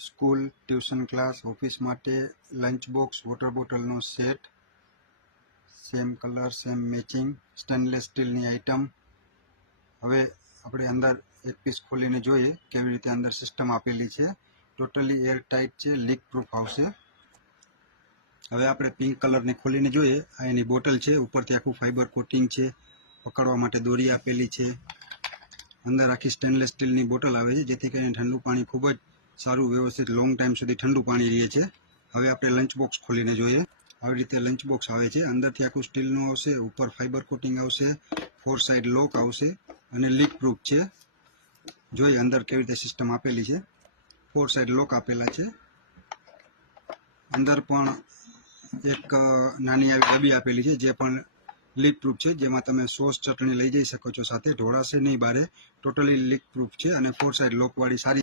School, tuition class, office માટે lunch box, water બોટલનો set, same colour, same matching, stainless સ્ટીલની item. હવે આપણે અંદર એક પીસ ખોલીને જોઈએ કેવી રીતે અંદર સિસ્ટમ આપેલી છે. ટોટલી એર ટાઈટ છે, લીક પ્રૂફ આવશે. હવે આપણે પિંક કલરની ખોલીને જોઈએ. આ એની બોટલ છે, ઉપરથી આખું ફાઈબર કોટિંગ છે, પકડવા માટે દોરી આપેલી છે. અંદર આખી સ્ટેનલેસ સ્ટીલની બોટલ આવે છે, જેથી કરીને ઠંડુ પાણી ખૂબ જ સારું વ્યવસ્થિત લોંગ ટાઈમ સુધી ઠંડુ પાણી રહે છે. હવે આપણે લંચ બોક્સ ખોલીને જોઈએ. આવી રીતે લંચ બોક્સ આવે છે. અંદરથી આખું સ્ટીલનું આવશે, ઉપર ફાઈબર કોટિંગ આવશે, 4 સાઈડ લોક આવશે અને લીક પ્રૂફ છે. જોઈએ અંદર કેવી રીતે સિસ્ટમ આપેલી છે. 4 સાઈડ લોક આપેલા છે. અંદર પણ એક નાની આવી ડબ્બી આપેલી છે, જે પણ લીક પ્રૂફ છે, જેમાં તમે સોસ ચટણી લઈ જઈ શકો છો સાથે. ઢોળાશે નહીં બારે. ટોટલી લીક પ્રૂફ છે અને 4 સાઈડ લોક વાળી સારી